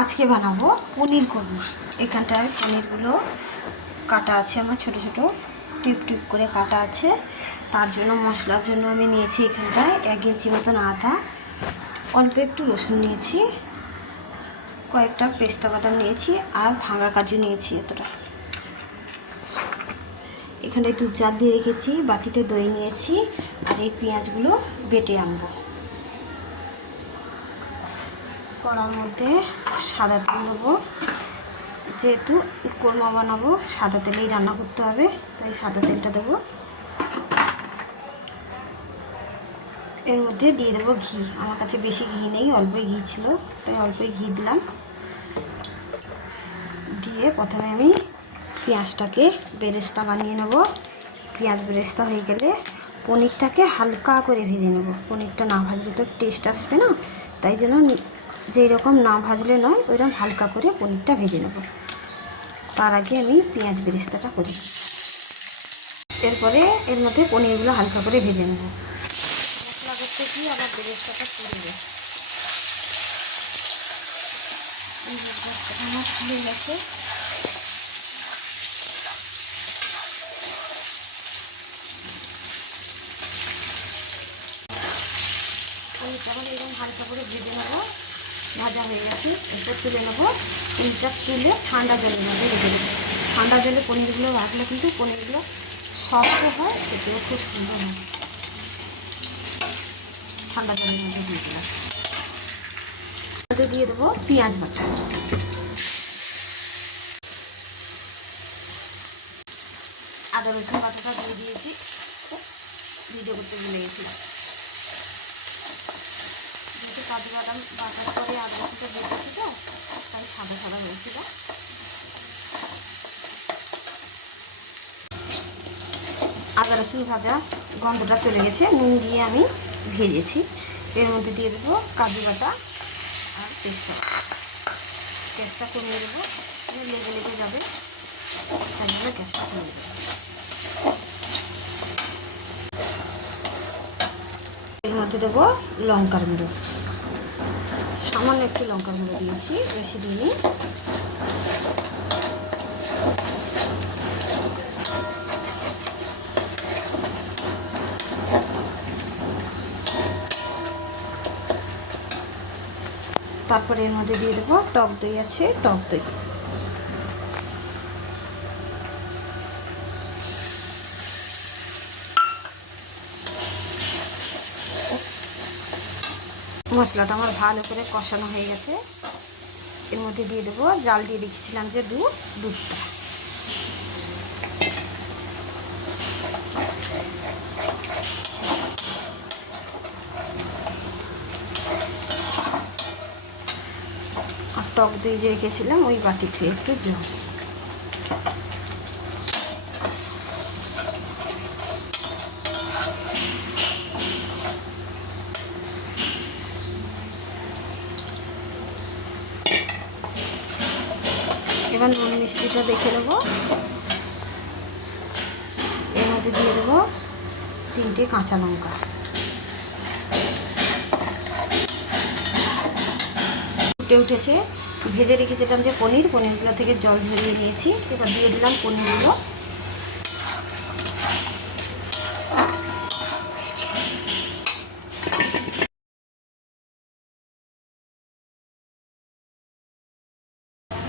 আজকে বানাবো পনির কোরমা। এখানটায় পনিরগুলো কাটা আছে, আমার ছোট ছোট টিপ টিপ করে কাটা আছে। তার জন্য, মশলার জন্য আমি নিয়েছি এখানটায় এক ইঞ্চি মতন আদা। অল্প একটু রসুন নিয়েছি, কয়েকটা পেস্তা বাদাম নিয়েছি আর ভাঙা কাজু নিয়েছি এতটা। এখানে দুধ জাল দিয়ে রেখেছি, বাটিতে দই নিয়েছি আর এই পেঁয়াজগুলো বেটে আনব। কড়ার মধ্যে সাদা তেল দেবো। যেহেতু কোরমা বানাবো, সাদা তেলেই রান্না করতে হবে, তাই সাদা তেলটা দেবো। এর মধ্যে দিয়ে দেবো ঘি। আমার কাছে বেশি ঘি নেই, অল্পই ঘি ছিল, তাই অল্পই ঘি দিলাম। দিয়ে প্রথমে আমি পেঁয়াজটাকে বেরেস্তা বানিয়ে নেব। পেঁয়াজ বেরেস্তা হয়ে গেলে পনিরটাকে হালকা করে ভেজে নেব। পনিরটা না ভাজলে তো টেস্ট আসবে না, তাই জন্য যেই রকম না ভাজলে নয়, ওইরকম হালকা করে পনিরটা ভেজে নেব। তার আগে আমি পেঁয়াজ বেরেস্তাটা করি এরপরে এর মধ্যে পনিরগুলো হালকা করে ভেজে নেব। মশলা করতে গিয়ে আবার বেরেস্তাটা করে দেয় আমার গেছে। আমি তখন এরকম হালকা করে ভেজে নেব। ভাজা হয়ে গেছে। এরপর তুলে নেব পনিরটা তুলে ঠান্ডা জলের মধ্যে রেখে দেবো। ঠান্ডা জলে পনিরগুলো রাখলে কিন্তু পনিরগুলো শক্ত হয় এগুলো খুব সুন্দর হয়। ঠান্ডা জলের মধ্যে দিয়ে দিলাম। দিয়ে দেবো পেঁয়াজ বাটা। আদা রসুন বাটাটা দিয়ে দিয়েছি। ভিডিও করতে ভুলে গেছিলাম কাজু বাদাম বাটার পরে আদা রসুনটা দিয়েছি তো, তাই সাদা সাদা হয়েছিল। আদা রসুন ভাজা গন্ধটা চলে গেছে, নুন দিয়ে আমি ভেজেছি। এর মধ্যে দিয়ে দেবো কাজু বাটা আর পেস্তা। গ্যাসটা কমিয়ে দেবো লেগে লেগে যাবে, তাই জন্য গ্যাসটা কমিয়ে দেবো। এর মধ্যে দেবো লঙ্কার গুঁড়ো। সামান্য একটু লঙ্কা গুঁড়ো দিয়েছি বেশি দিইনি তারপরে এর মধ্যে দিয়ে দেবো টক দই আছে, টক দই। মশলাটা আমার ভালো করে কষানো হয়ে গেছে। এর মধ্যে দিয়ে দেবো, জাল দিয়ে রেখেছিলাম যে দুধ দুধটা। টক দই যে রেখেছিলাম, ওই বাটিতে একটু জল। এবার নুন মিষ্টিটা দেখে নেব। এর মধ্যে দিয়ে দেবো তিনটে কাঁচা লঙ্কা। ফুটে উঠেছে। ভেজে রেখেছিলাম যে পনির, পনিরগুলো থেকে জল ঝরিয়ে নিয়েছি এবার দিয়ে দিলাম পনিরগুলো।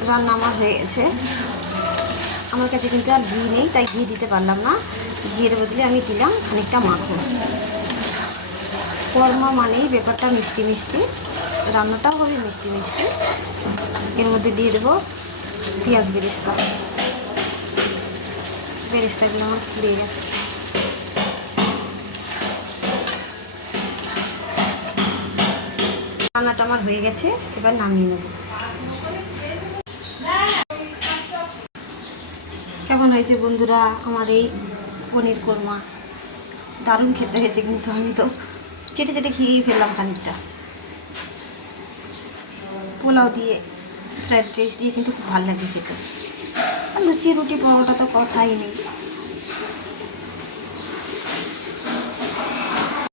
রান্না আমার হয়ে গেছে আমার কাছে কিন্তু আর ঘি নেই, তাই ঘি দিতে পারলাম না। ঘিয়ের বদলে আমি দিলাম খানিকটা মাখন। কর্মা মানেই ব্যাপারটা মিষ্টি মিষ্টি, রান্নাটাও হবে মিষ্টি মিষ্টি। এর মধ্যে দিয়ে দেবো পেঁয়াজ বেরেস্তা। বেরেস্তাগুলো আমার ফুরিয়ে গেছে। রান্নাটা আমার হয়ে গেছে, এবার নামিয়ে নেব। কেমন হয়েছে বন্ধুরা? আমার এই পনির কোরমা দারুণ খেতে হয়েছে কিন্তু আমি তো চেটে চেটে খেয়েই ফেললাম খানিকটা। পোলাও দিয়ে, ফ্রাইড রাইস দিয়ে কিন্তু খুব ভালো লাগে খেতে। আর লুচি, রুটি, পরোটা তো কথাই নেই।